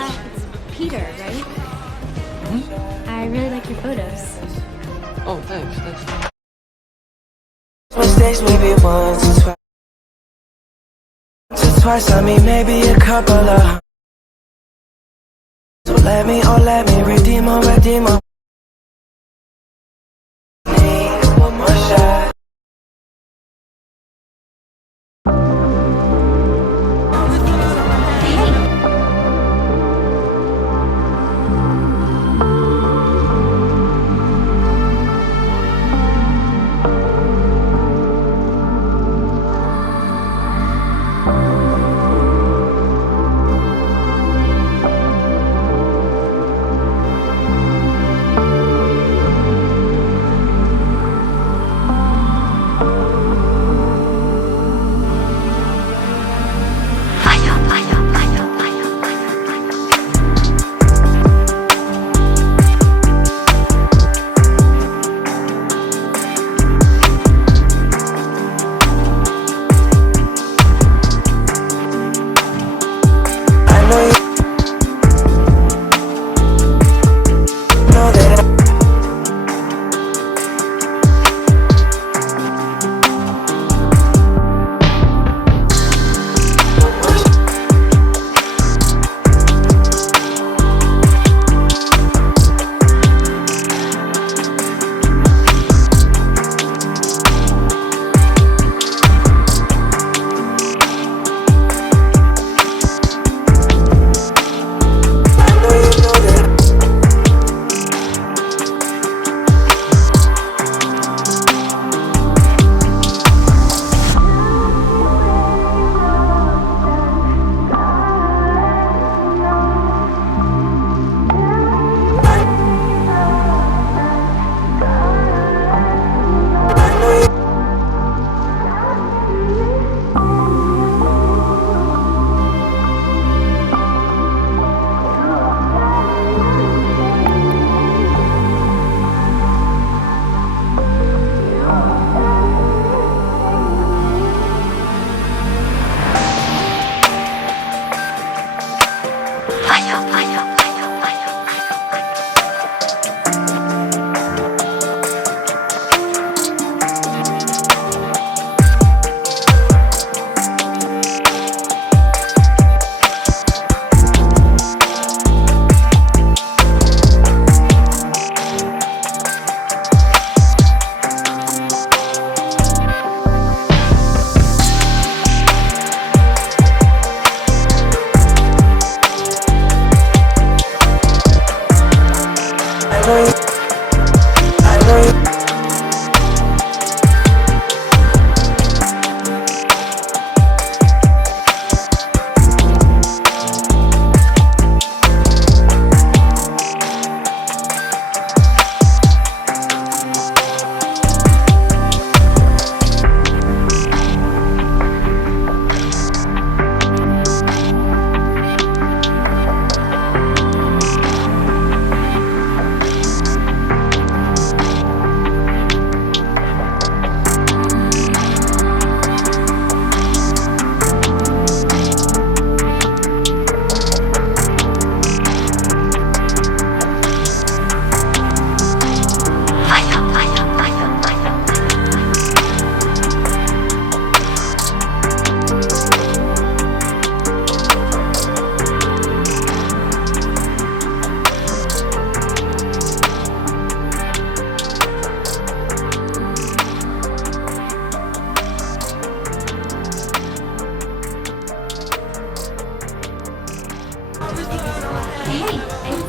it's Peter, right? I really like your photos. Oh, thanks. Mistakes maybe once or twice. Once or twice, I mean maybe a couple of. So let me redeem or need one more shot.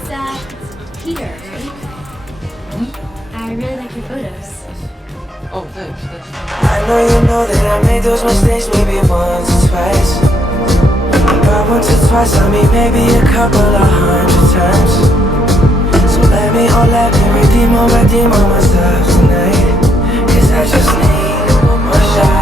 It's Peter, right? I really like your photos. Oh, thanks. I know you know that I made those mistakes maybe once or twice. But once or twice, I mean maybe a couple of hundred times. So let me redeem or myself tonight. 'Cause I just need one more shot.